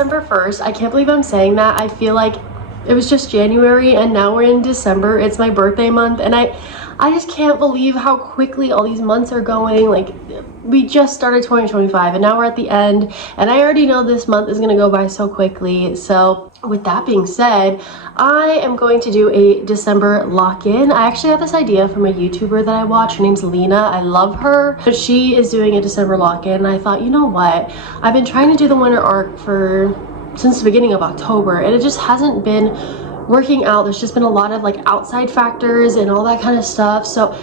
December 1st. I can't believe I'm saying that. I feel like it was just January and now we're in December. It's my birthday month, and I just can't believe how quickly all these months are going. Like, we just started 2025 and now we're at the end, and I already know this month is going to go by so quickly. So with that being said, I am going to do a December lock-in. I actually have this idea from a YouTuber that I watch. Her name's Lena. I love her, but she is doing a December lock-in, and I thought, you know what, I've been trying to do the winter arc since the beginning of October, and it just hasn't been working out. There's just been a lot of like outside factors and all that kind of stuff, so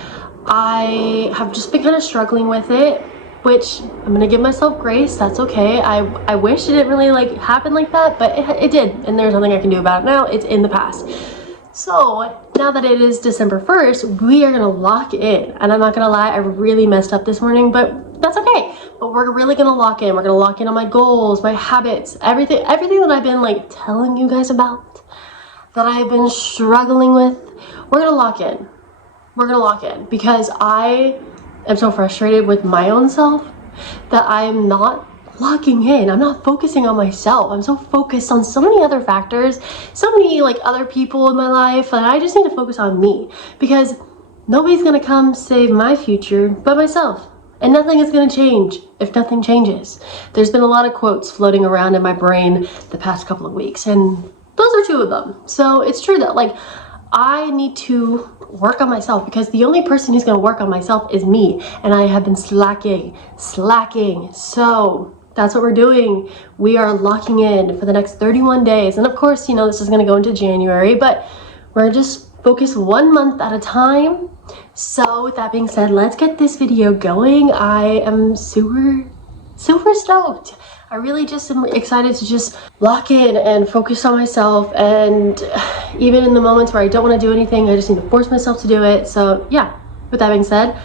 I have just been kind of struggling with it, which I'm gonna give myself grace. That's okay. I wish it didn't really like happen like that, but it did, and there's nothing I can do about it now. It's in the past. So now that it is December 1st, we are gonna lock in, and I'm not gonna lie, I really messed up this morning, but that's okay. But we're really gonna lock in. We're gonna lock in on my goals, my habits, everything that I've been like telling you guys about, that I've been struggling with. We're gonna lock in. We're gonna lock in because I am so frustrated with my own self that I'm not locking in. I'm not focusing on myself. I'm so focused on so many other factors, so many like other people in my life, and I just need to focus on me, because nobody's gonna come save my future but myself. And nothing is going to change if nothing changes. There's been a lot of quotes floating around in my brain the past couple of weeks, and those are two of them. So it's true that like I need to work on myself, because the only person who's going to work on myself is me, and I have been slacking. So that's what we're doing. We are locking in for the next 31 days. And of course, you know, this is going to go into January, but we're just focus 1 month at a time. So with that being said, let's get this video going. I am super stoked. I really just am excited to just lock in and focus on myself, and even in the moments where I don't want to do anything, I just need to force myself to do it. So yeah, with that being said,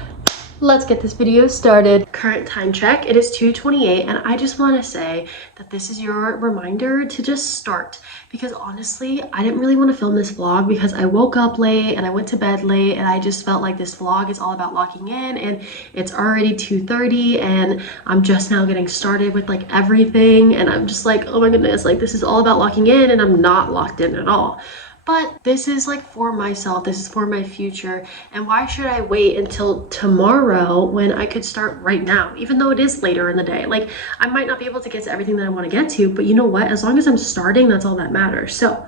let's get this video started. Current time check, it is 2:28, and I just want to say that this is your reminder to just start, because honestly, I didn't really want to film this vlog because I woke up late and I went to bed late, and I just felt like this vlog is all about locking in, and it's already 2:30 and I'm just now getting started with like everything, and I'm just like, oh my goodness, like this is all about locking in and I'm not locked in at all. But this is like for myself, this is for my future, and why should I wait until tomorrow when I could start right now, even though it is later in the day? Like, I might not be able to get to everything that I want to get to, but you know what, as long as I'm starting, that's all that matters. So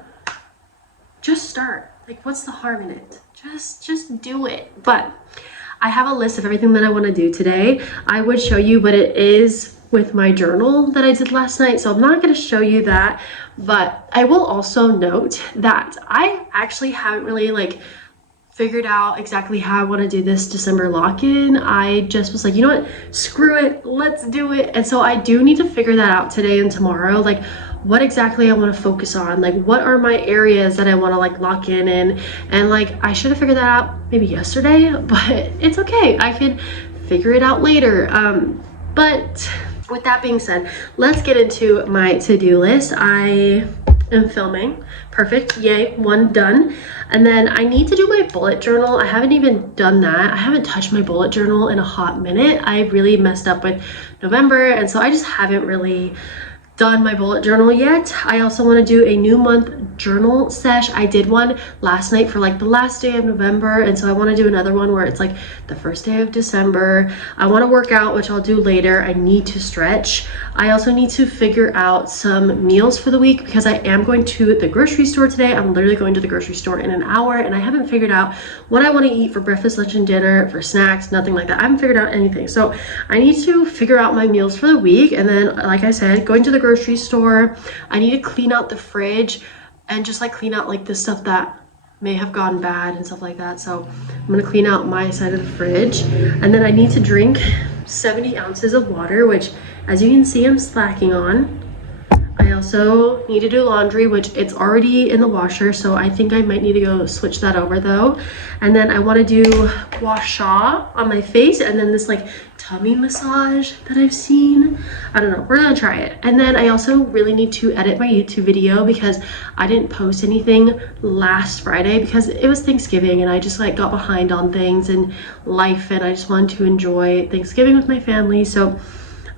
just start. Like, what's the harm in it? Just do it. But I have a list of everything that I want to do today. I would show you, but it is with my journal that I did last night, so I'm not going to show you that. But I will also note that I actually haven't really like figured out exactly how I want to do this December lock-in. I just was like, you know what, screw it, let's do it. And so I do need to figure that out today and tomorrow, like what exactly I want to focus on, like what are my areas that I want to like lock in, and like I should have figured that out maybe yesterday, but it's okay, I can figure it out later. But with that being said, let's get into my to-do list. I am filming. Perfect. Yay. One done. And then I need to do my bullet journal. I haven't even done that. I haven't touched my bullet journal in a hot minute. I really messed up with November, and so I just haven't really done my bullet journal yet. I also want to do a new month journal sesh. I did one last night for like the last day of November, and so I want to do another one where it's like the first day of December. I want to work out, which I'll do later. I need to stretch. I also need to figure out some meals for the week, because I am going to the grocery store today. I'm literally going to the grocery store in an hour, and I haven't figured out what I want to eat for breakfast, lunch, and dinner, for snacks, nothing like that. I haven't figured out anything. So I need to figure out my meals for the week, and then like I said, going to the grocery store, I need to clean out the fridge and just like clean out like the stuff that may have gone bad and stuff like that. So I'm gonna clean out my side of the fridge, and then I need to drink 70 ounces of water, which as you can see I'm slacking on. I also need to do laundry, which it's already in the washer, so I think I might need to go switch that over though. And then I want to do gua sha on my face, and then this like tummy massage that I've seen. I don't know, we're gonna try it. And then I also really need to edit my YouTube video, because I didn't post anything last Friday because it was Thanksgiving, and I just like got behind on things and life, and I just wanted to enjoy Thanksgiving with my family. So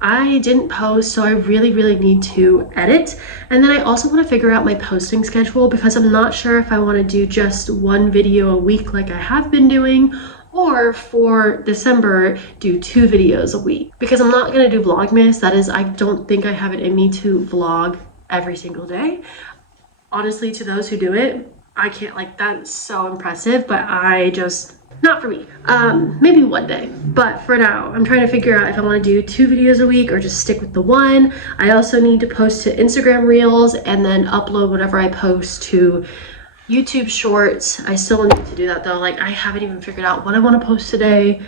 I didn't post, so I really need to edit. And then I also want to figure out my posting schedule because I'm not sure if I want to do just one video a week like I have been doing, or for December do 2 videos a week, because I'm not gonna do Vlogmas. That is, I don't think I have it in me to vlog every single day. Honestly, to those who do it, I can't, like, that's so impressive, but I just, not for me. Maybe one day, but for now I'm trying to figure out if I want to do 2 videos a week or just stick with the one. I also need to post to Instagram Reels and then upload whatever I post to YouTube Shorts. I still need to do that though. Like, I haven't even figured out what I want to post today.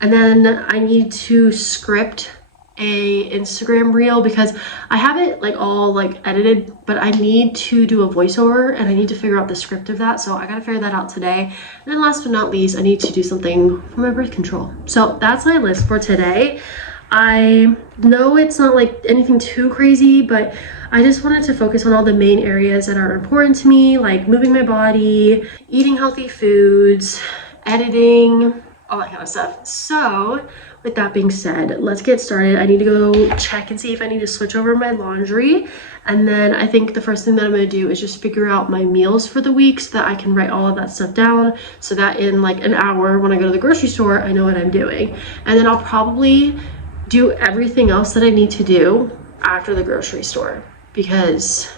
And then I need to script a Instagram reel because I have it like all like edited, but I need to do a voiceover and I need to figure out the script of that. So I gotta figure that out today. And then last but not least, I need to do something for my birth control. So that's my list for today. I know it's not like anything too crazy, but I just wanted to focus on all the main areas that are important to me, like moving my body, eating healthy foods, editing, all that kind of stuff. So with that being said, let's get started. I need to go check and see if I need to switch over my laundry. And then I think the first thing that I'm gonna do is just figure out my meals for the week so that I can write all of that stuff down so that in like an hour when I go to the grocery store, I know what I'm doing. And then I'll probably do everything else that I need to do after the grocery store because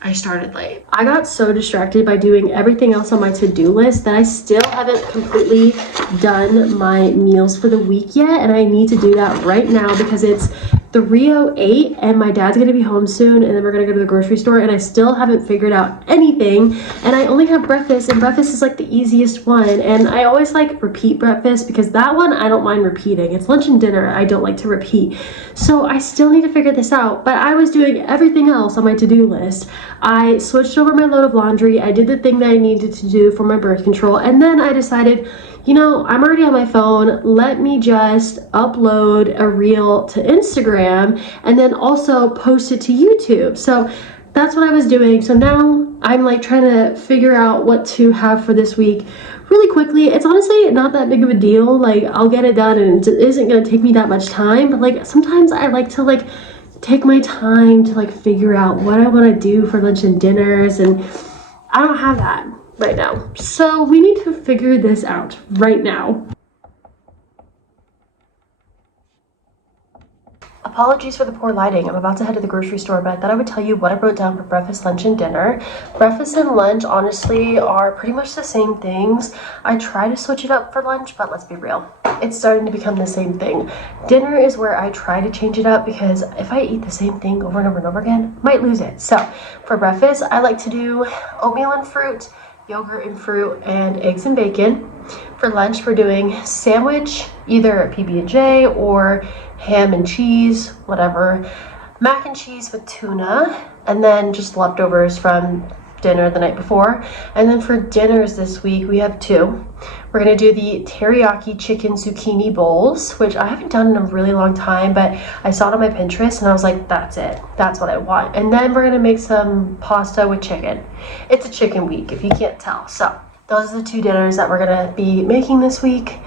I started late. I got so distracted by doing everything else on my to-do list that I still haven't completely done my meals for the week yet, and I need to do that right now because it's 3:08 and my dad's gonna be home soon, and then we're gonna go to the grocery store, and I still haven't figured out anything, and I only have breakfast, and breakfast is like the easiest one, and I always like repeat breakfast because that one I don't mind repeating. It's lunch and dinner I don't like to repeat. So I still need to figure this out, but I was doing everything else on my to-do list. I switched over my load of laundry. I did the thing that I needed to do for my birth control, and then I decided, you know, I'm already on my phone. Let me just upload a reel to Instagram and then also post it to YouTube. So that's what I was doing. So now I'm like trying to figure out what to have for this week really quickly. It's honestly not that big of a deal. Like, I'll get it done and it isn't going to take me that much time. But like sometimes I like to like take my time to like figure out what I want to do for lunch and dinners, and I don't have that right now. So we need to figure this out right now. Apologies for the poor lighting. I'm about to head to the grocery store, but I thought I would tell you what I wrote down for breakfast, lunch, and dinner. Breakfast and lunch, honestly, are pretty much the same things. I try to switch it up for lunch, but let's be real. It's starting to become the same thing. Dinner is where I try to change it up because if I eat the same thing over and over and over again, I might lose it. So for breakfast, I like to do oatmeal and fruit, yogurt and fruit, and eggs and bacon. For lunch, we're doing sandwich, either PB&J or ham and cheese, whatever, mac and cheese with tuna, and then just leftovers from dinner the night before. And then for dinners this week, we have 2. We're gonna do the teriyaki chicken zucchini bowls, which I haven't done in a really long time, but I saw it on my Pinterest and I was like, that's it, that's what I want. And then we're gonna make some pasta with chicken. It's a chicken week, if you can't tell. So those are the 2 dinners that we're gonna be making this week.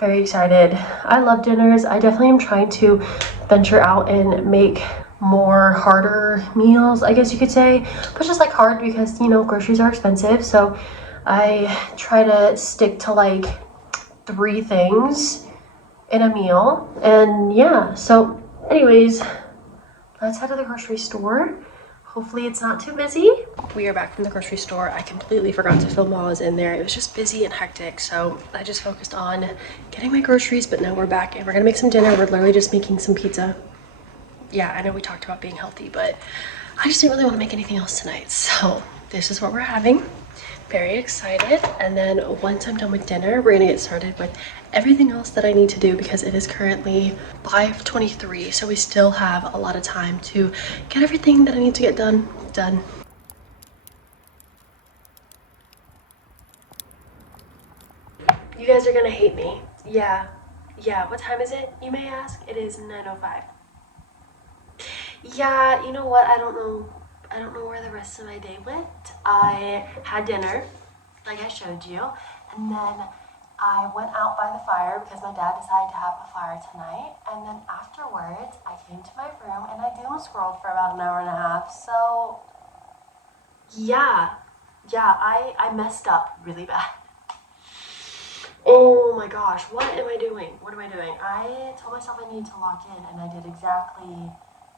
Very excited. I love dinners. I definitely am trying to venture out and make more harder meals, I guess you could say, but just like hard because, you know, groceries are expensive. So I try to stick to like 3 things in a meal. And yeah, so anyways, let's head to the grocery store. Hopefully it's not too busy. We are back from the grocery store. I completely forgot to film while I was in there. It was just busy and hectic, so I just focused on getting my groceries, but now we're back and we're gonna make some dinner. We're literally just making some pizza. Yeah, I know we talked about being healthy, but I just didn't really want to make anything else tonight, so this is what we're having. Very excited. And then once I'm done with dinner, we're gonna get started with everything else that I need to do because it is currently 5:23, so we still have a lot of time to get everything that I need to get done. You guys are gonna hate me. Yeah, what time is it, you may ask? It is 9:05. Yeah, you know what, I don't know where the rest of my day went. I had dinner, like I showed you, and then I went out by the fire because my dad decided to have a fire tonight. And then afterwards, I came to my room and I doom scrolled for about an hour and a half. So yeah, I messed up really bad. Oh my gosh, what am I doing? What am I doing? I told myself I needed to lock in and I did exactly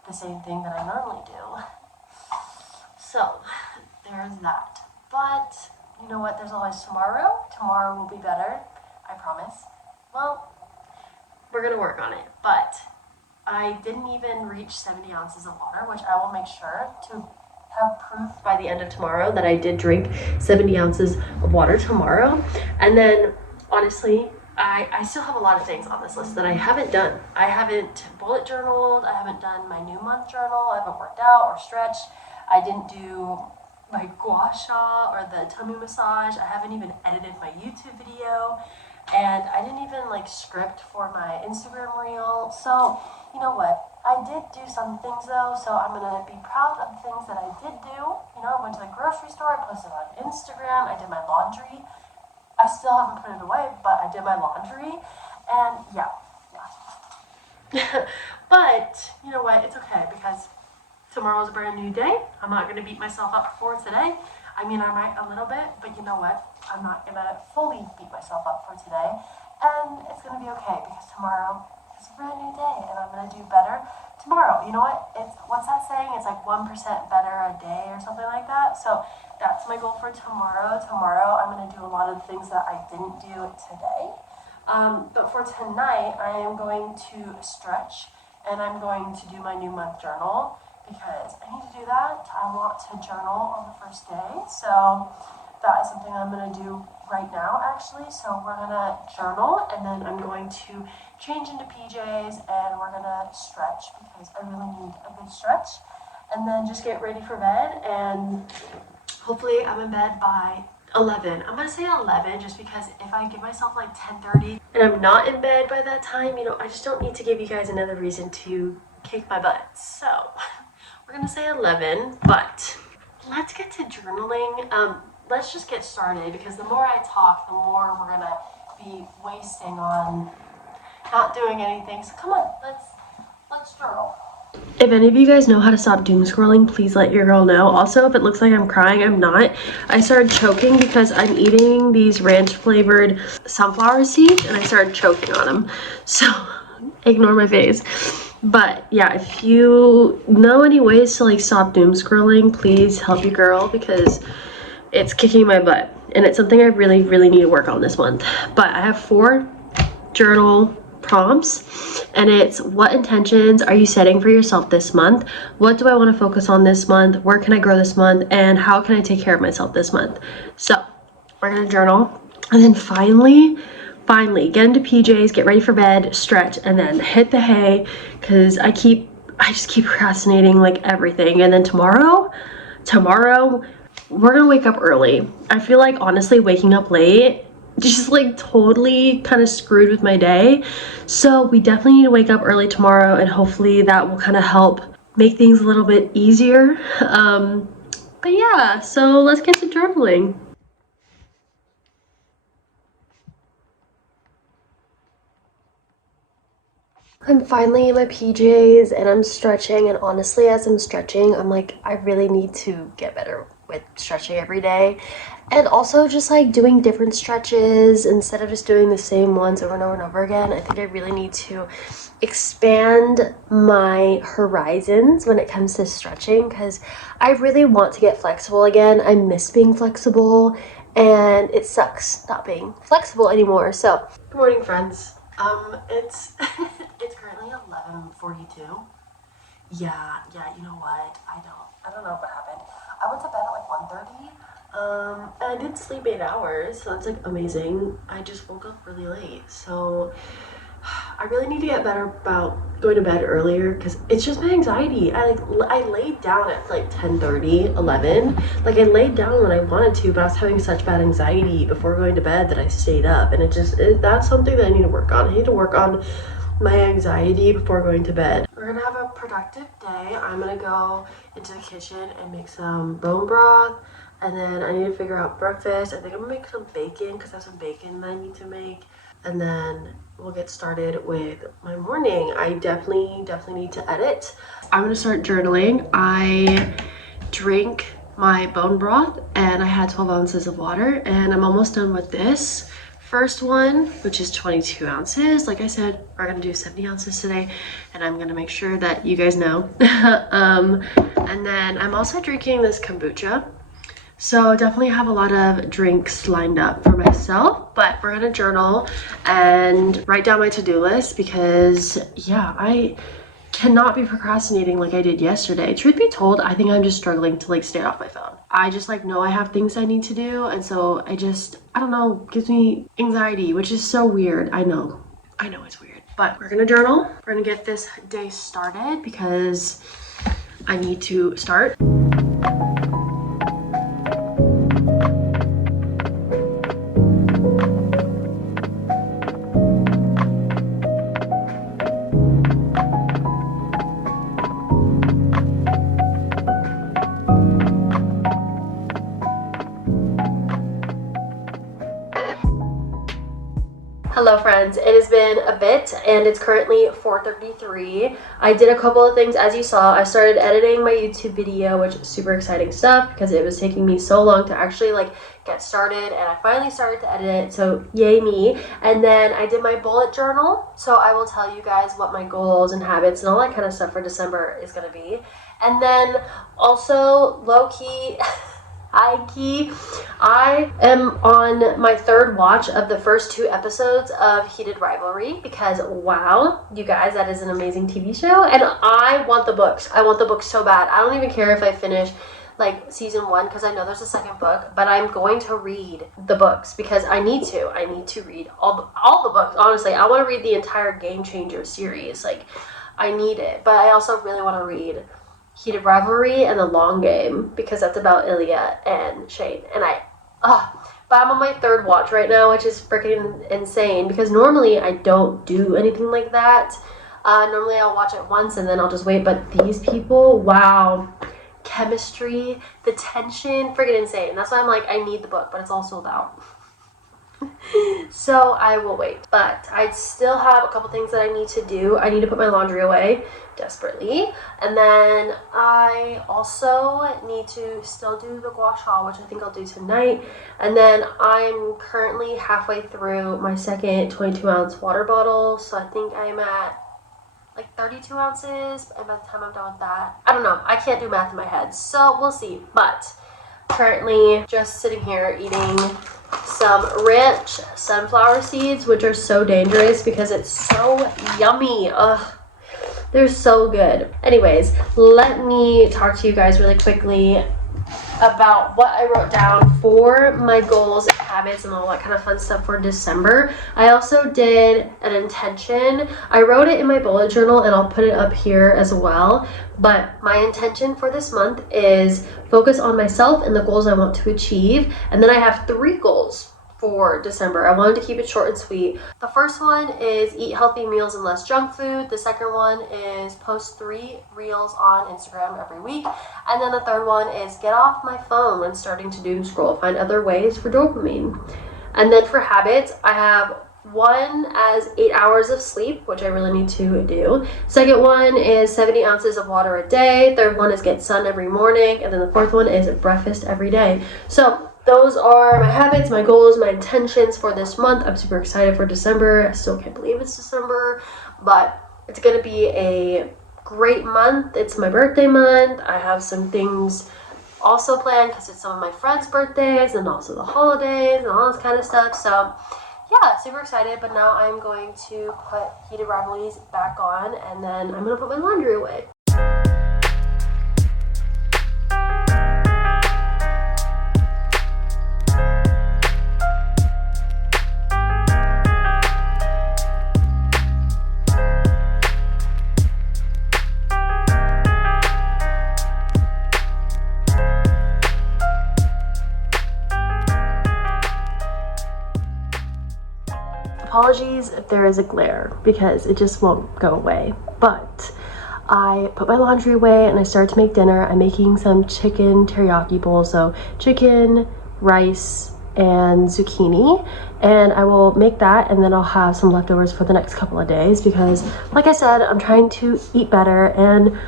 the same thing that I normally do. So there's that. But you know what? There's always tomorrow. Tomorrow will be better. I promise. Well, we're gonna work on it. But I didn't even reach 70 ounces of water, which I will make sure to have proof by the end of tomorrow that I did drink 70 ounces of water tomorrow. And then honestly, I still have a lot of things on this list that I haven't done. I haven't bullet journaled. I haven't done my new month journal. I haven't worked out or stretched. I didn't do my gua sha or the tummy massage. I haven't even edited my YouTube video. And I didn't even script for my Instagram reel. So you know what? I did do some things though, so I'm gonna be proud of the things that I did do. You know, I went to the grocery store, I posted on Instagram, I did my laundry. I still haven't put it away, but I did my laundry, and yeah. But you know what? It's okay because tomorrow's a brand new day. I'm not gonna beat myself up for today. I mean, I might a little bit, but you know what? I'm not gonna fully beat myself up for today, and it's gonna be okay because tomorrow it's a brand new day and I'm gonna do better tomorrow. You know what? What's that saying? It's 1% better a day or something like that. So that's my goal for tomorrow. Tomorrow I'm gonna do a lot of the things that I didn't do today. But for tonight, I am going to stretch and I'm going to do my new month journal because I need to do that. I want to journal on the first day. So that is something I'm gonna do right now actually. So we're gonna journal and then I'm going to change into PJs and we're gonna stretch because I really need a good stretch and then just get ready for bed and hopefully I'm in bed by 11. I'm gonna say 11 just because if I give myself 10:30 and I'm not in bed by that time, I just don't need to give you guys another reason to kick my butt. So we're gonna say 11, but let's get to journaling. Let's just get started because the more I talk, the more we're gonna be wasting on not doing anything. So come on, let's journal. If any of you guys know how to stop doom scrolling, please let your girl know. Also, if it looks like I'm crying, I'm not. I started choking because I'm eating these ranch flavored sunflower seeds and I started choking on them. So ignore my face. But yeah, if you know any ways to stop doom scrolling, please help your girl because it's kicking my butt and it's something I really, really need to work on this month. But I have 4 journal prompts and it's what intentions are you setting for yourself this month? What do I want to focus on this month? Where can I grow this month? And how can I take care of myself this month? So we're gonna journal and then finally get into PJs, get ready for bed, stretch, and then hit the hay because I just keep procrastinating everything. And then tomorrow we're gonna wake up early. I feel honestly waking up late just totally kind of screwed with my day. So we definitely need to wake up early tomorrow and hopefully that will kind of help make things a little bit easier. But yeah, so let's get to journaling. I'm finally in my PJs and I'm stretching, and honestly as I'm stretching I'm I really need to get better with stretching every day and also just doing different stretches instead of just doing the same ones over and over and over again. I think I really need to expand my horizons when it comes to stretching because I really want to get flexible again. I miss being flexible and it sucks not being flexible anymore. So good morning friends. It's it's currently 11:42. Yeah, you know what? I don't know what happened. I went to bed at 1:30. And I did sleep 8 hours, so that's amazing. I just woke up really late, so I really need to get better about going to bed earlier because it's just my anxiety. I laid down at 10:30, 11. I laid down when I wanted to, but I was having such bad anxiety before going to bed that I stayed up, and that's something that I need to work on. I need to work on my anxiety before going to bed. We're gonna have a productive day. I'm gonna go into the kitchen and make some bone broth. And then I need to figure out breakfast. I think I'm gonna make some bacon because I have some bacon that I need to make. And then we'll get started with my morning. I definitely need to edit. I'm gonna start journaling. I drink my bone broth and I had 12 ounces of water, and I'm almost done with this first one, which is 22 ounces. Like I said, we're gonna do 70 ounces today, and I'm gonna make sure that you guys know. And then I'm also drinking this kombucha. So definitely have a lot of drinks lined up for myself, but we're gonna journal and write down my to-do list because yeah, I cannot be procrastinating like I did yesterday. Truth be told, I think I'm just struggling to like stay off my phone. I just like know I have things I need to do, and so I don't know, gives me anxiety, which is so weird. I know it's weird, but we're gonna journal. We're gonna get this day started because I need to start. Hello friends, it has been a bit and it's currently 4:33. I did a couple of things as you saw. I started editing my YouTube video, which is super exciting stuff because it was taking me so long to actually like get started, and I finally started to edit it, so yay me. And then I did my bullet journal, so I will tell you guys what my goals and habits and all that kind of stuff for December is going to be. And then also low-key Hi-key, I am on my third watch of the first 2 episodes of Heated Rivalry because wow, you guys, that is an amazing TV show, and I want the books. I want the books so bad. I don't even care if I finish like season 1 because I know there's a second book, but I'm going to read the books because I need to read all the books. Honestly, I want to read the entire Game Changer series. Like, I need it, but I also really want to read Heated Rivalry and The Long Game because that's about Ilya and Shane. And but I'm on my third watch right now, which is freaking insane because normally I don't do anything like that. Normally I'll watch it once and then I'll just wait, but these people, wow, chemistry, the tension, freaking insane. That's why I'm like, I need the book, but it's all sold out. So I will wait, but I still have a couple things that I need to do. I need to put my laundry away desperately, and then I also need to still do the gua sha, which I think I'll do tonight. And then I'm currently halfway through my second 22-ounce water bottle, so I think I'm at like 32 ounces, and by the time I'm done with that, I don't know, I can't do math in my head, so we'll see. But currently just sitting here eating some rich sunflower seeds, which are so dangerous because it's so yummy. Ugh, they're so good. Anyways, let me talk to you guys really quickly about what I wrote down for my goals and habits and all that kind of fun stuff for December. I also did an intention. I wrote it in my bullet journal and I'll put it up here as well. But my intention for this month is focus on myself and the goals I want to achieve. And then I have 3 goals for December. I wanted to keep it short and sweet. The first one is eat healthy meals and less junk food. The second one is post 3 reels on Instagram every week. And then the third one is get off my phone when starting to doom scroll. Find other ways for dopamine. And then for habits, I have one as 8 hours of sleep, which I really need to do. Second one is 70 ounces of water a day. Third one is get sun every morning. And then the fourth one is breakfast every day. So those are my habits, my goals, my intentions for this month. I'm super excited for December. I still can't believe it's December, but it's going to be a great month. It's my birthday month. I have some things also planned because it's some of my friends' birthdays and also the holidays and all this kind of stuff. So yeah, super excited. But now I'm going to put Heated Rivalries back on, and then I'm going to put my laundry away. Apologies if there is a glare because it just won't go away, but I put my laundry away and I started to make dinner. I'm making some chicken teriyaki bowl, so chicken, rice, and zucchini, and I will make that, and then I'll have some leftovers for the next couple of days because, like I said, I'm trying to eat better and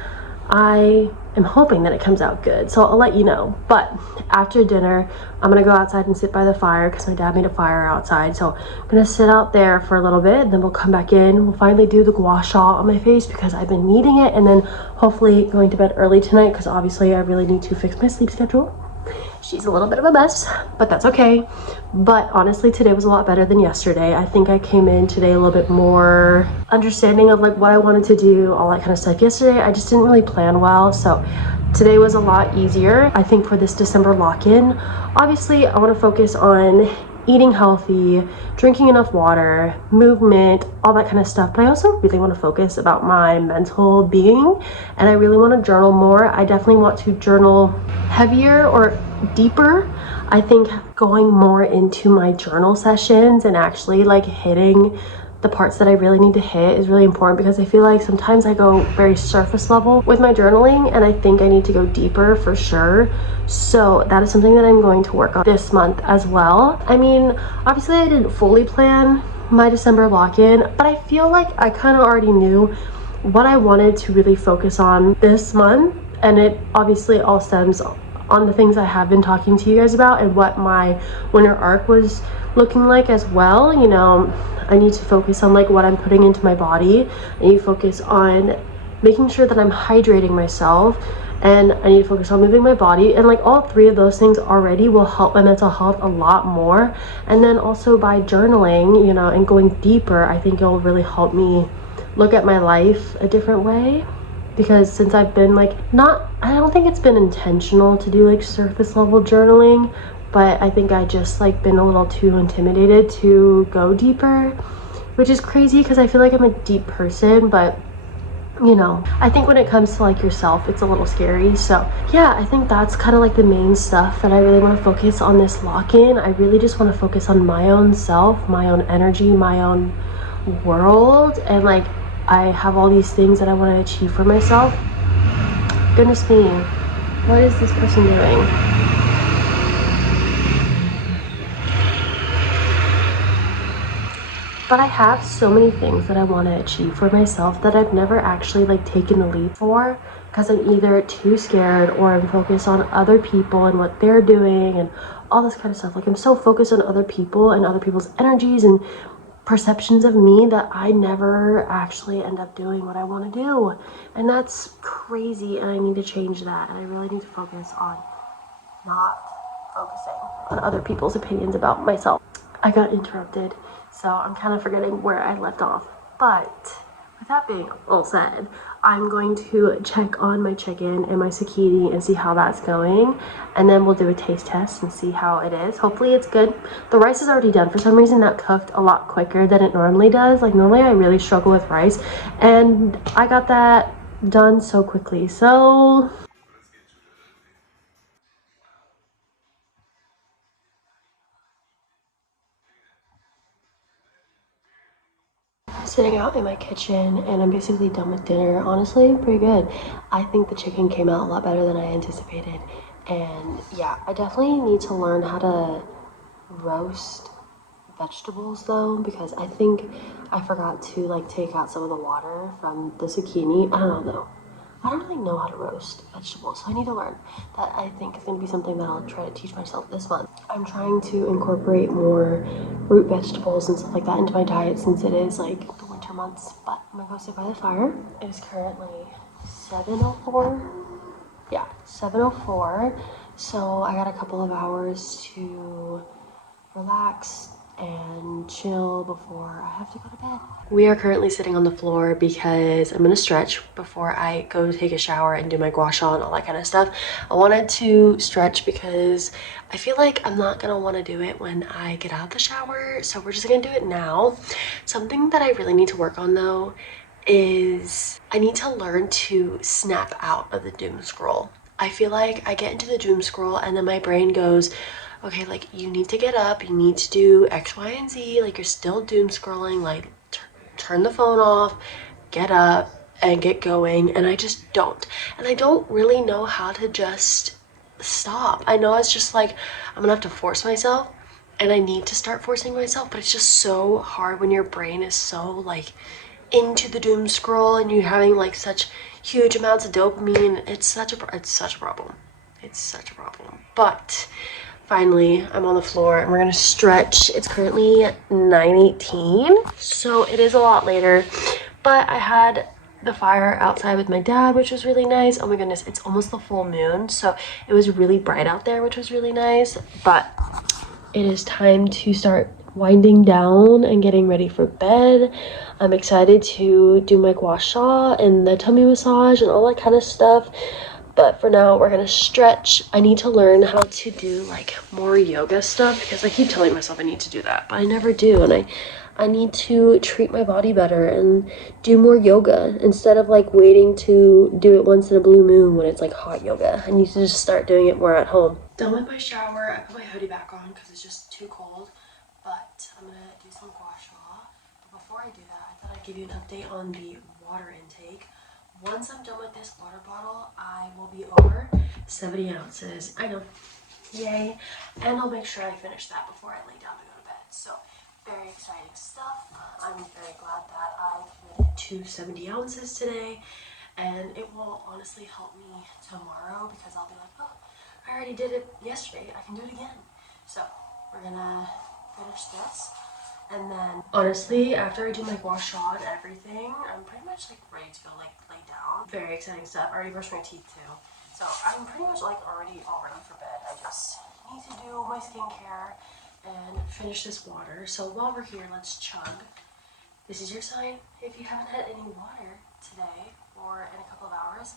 I am hoping that it comes out good, so I'll let you know. But after dinner, I'm gonna go outside and sit by the fire because my dad made a fire outside, so I'm gonna sit out there for a little bit, and then we'll come back in. We'll finally do the gua sha on my face because I've been needing it, and then hopefully going to bed early tonight because obviously I really need to fix my sleep schedule. She's a little bit of a mess, but that's okay. But honestly, today was a lot better than yesterday. I think I came in today a little bit more understanding of like what I wanted to do, all that kind of stuff. Yesterday, I just didn't really plan well, so today was a lot easier. I think for this December lock-in, obviously I want to focus on eating healthy, drinking enough water, movement, all that kind of stuff. But I also really want to focus about my mental being, and I really want to journal more. I definitely want to journal heavier or deeper. I think going more into my journal sessions and actually like hitting the parts that I really need to hit is really important because I feel like sometimes I go very surface level with my journaling, and I think I need to go deeper for sure. So that is something that I'm going to work on this month as well. I mean, obviously I didn't fully plan my December lock-in, but I feel like I kind of already knew what I wanted to really focus on this month, and it obviously all stems on the things I have been talking to you guys about and what my winter arc was looking like as well. You know, I need to focus on like what I'm putting into my body. I need to focus on making sure that I'm hydrating myself, and I need to focus on moving my body, and like all three of those things already will help my mental health a lot more. And then also by journaling, you know, and going deeper, I think it will really help me look at my life a different way. Because since I've been like I don't think it's been intentional to do like surface level journaling, but I think I just like been a little too intimidated to go deeper, which is crazy because I feel like I'm a deep person, but you know, I think when it comes to like yourself, it's a little scary. So yeah, I think that's kind of like the main stuff that I really want to focus on this lock-in. I really just want to focus on my own self, my own energy, my own world, and like I have all these things that I want to achieve for myself. Goodness me, what is this person doing? But I have so many things that I want to achieve for myself that I've never actually like taken the leap for because I'm either too scared or I'm focused on other people and what they're doing and all this kind of stuff. Like I'm so focused on other people and other people's energies and perceptions of me that I never actually end up doing what I want to do. And that's crazy, and I need to change that. And I really need to focus on not focusing on other people's opinions about myself. I got interrupted, so I'm kind of forgetting where I left off. But with that being all said, I'm going to check on my chicken and my zucchini and see how that's going, and then we'll do a taste test and see how it is. Hopefully it's good. The rice is already done. For some reason that cooked a lot quicker than it normally does. Like normally I really struggle with rice, and I got that done so quickly. So sitting out in my kitchen, and I'm basically done with dinner. Honestly, pretty good. I think the chicken came out a lot better than I anticipated, and yeah, I definitely need to learn how to roast vegetables though, because I think I forgot to like take out some of the water from the zucchini. I don't know though. I don't really know how to roast vegetables, so I need to learn. That I think is going to be something that I'll try to teach myself this month. I'm trying to incorporate more root vegetables and stuff like that into my diet since it is like the winter months. But I'm gonna go sit by the fire. It is currently 7:04. Yeah, 7:04. So I got a couple of hours to relax and chill before I have to go to bed. We are currently sitting on the floor because I'm gonna stretch before I go take a shower and do my gua sha and all that kind of stuff. I wanted to stretch because I feel like I'm not gonna want to do it when I get out of the shower, so we're just gonna do it now. Something that I really need to work on though is I need to learn to snap out of the doom scroll. I feel like I get into the doom scroll and then my brain goes, okay, like you need to get up, you need to do X, Y, and Z, like you're still doom scrolling, like turn the phone off, get up, and get going, and I just don't. And I don't really know how to just stop. I know it's just like I'm gonna have to force myself, and I need to start forcing myself, but it's just so hard when your brain is so like into the doom scroll and you're having like such huge amounts of dopamine. It's such a problem. It's such a problem. But finally, I'm on the floor and we're gonna stretch. It's currently 9:18, so it is a lot later, but I had the fire outside with my dad, which was really nice. Oh my goodness, it's almost the full moon, so it was really bright out there, which was really nice. But it is time to start winding down and getting ready for bed. I'm excited to do my gua sha and the tummy massage and all that kind of stuff. But for now, we're gonna stretch. I need to learn how to do like more yoga stuff because I keep telling myself I need to do that, but I never do. And I need to treat my body better and do more yoga instead of like waiting to do it once in a blue moon when it's like hot yoga. I need to just start doing it more at home. Done with my shower. I put my hoodie back on because it's just too cold, but I'm gonna do some gua sha. But before I do that, I thought I'd give you an update on the water intake. Once I'm done with this water bottle, I will be over 70 ounces. I know, yay. And I'll make sure I finish that before I lay down to go to bed. So very exciting stuff. I'm very glad that I committed to 70 ounces today, and it will honestly help me tomorrow because I'll be like, oh, I already did it yesterday, I can do it again. So we're gonna finish this, and then honestly, after I do my gua sha and everything, I'm pretty much like ready to go like lay down. Very exciting stuff. I already brushed my teeth too, so I'm pretty much like already all ready for bed. I just need to do my skincare and finish this water. So while we're here, let's chug. This is your sign, if you haven't had any water today or in a couple of hours,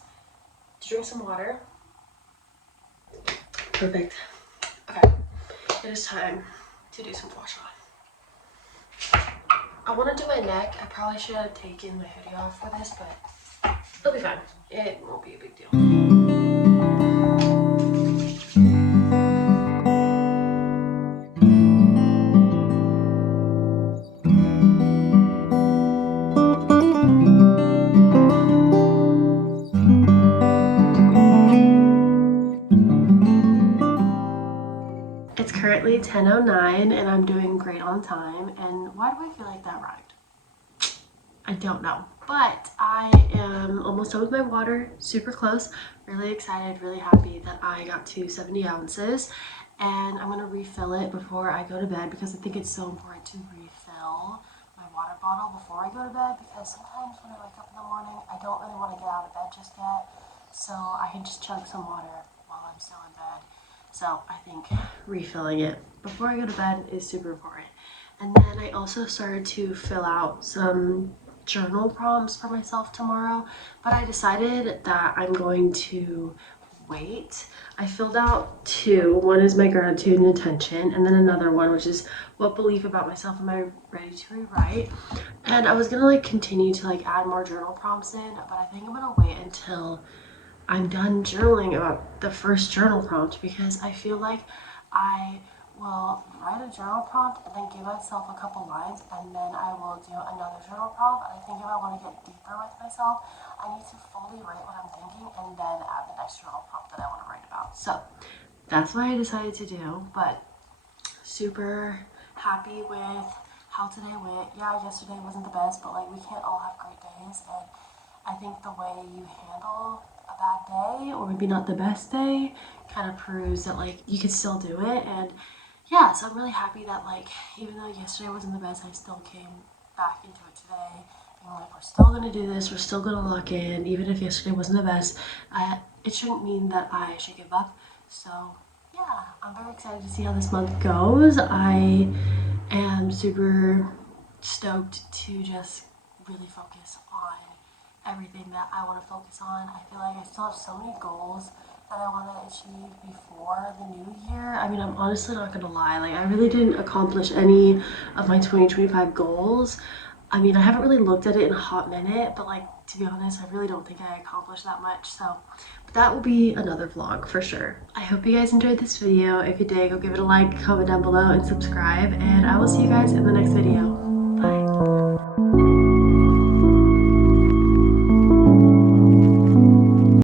to drink some water. Perfect. Okay, it is time to do some gua sha. I want to do my neck. I probably should have taken my hoodie off for this, but it'll be fine. It won't be a big deal. It's currently 10:09 and I'm doing great on time. And why do I feel like that rhymed? I don't know. But I am almost done with my water, super close. Really excited, really happy that I got to 70 ounces. And I'm gonna refill it before I go to bed because I think it's so important to refill my water bottle before I go to bed, because sometimes when I wake up in the morning, I don't really want to get out of bed just yet. So I can just chug some water while I'm still in bed. So I think refilling it before I go to bed is super important. And then I also started to fill out some journal prompts for myself tomorrow, but I decided that I'm going to wait. I filled out two. One is my gratitude and intention, and then another one which is what belief about myself am I ready to rewrite. And I was gonna like continue to like add more journal prompts in, but I think I'm gonna wait until I'm done journaling about the first journal prompt, because I feel like I will write a journal prompt and then give myself a couple lines, and then I will do another journal prompt. And I think if I want to get deeper with myself, I need to fully write what I'm thinking and then add the next journal prompt that I want to write about. So that's what I decided to do, but super happy with how today went. Yeah, yesterday wasn't the best, but like we can't all have great days, and I think the way you handle a bad day, or maybe not the best day, kind of proves that like you can still do it. And yeah, so I'm really happy that like even though yesterday wasn't the best, I still came back into it today being like, we're still gonna do this, we're still gonna lock in, even if yesterday wasn't the best. It shouldn't mean that I should give up. So yeah, I'm very excited to see how this month goes. I am super stoked to just really focus on everything that I want to focus on. I feel like I still have so many goals that I want to achieve before the new year. I mean, I'm honestly not gonna lie, like I really didn't accomplish any of my 2025 goals. I mean, I haven't really looked at it in a hot minute, but like to be honest, I really don't think I accomplished that much. So but that will be another vlog for sure. I hope you guys enjoyed this video. If you did, go give it a like, comment down below, and subscribe, and I will see you guys in the next video.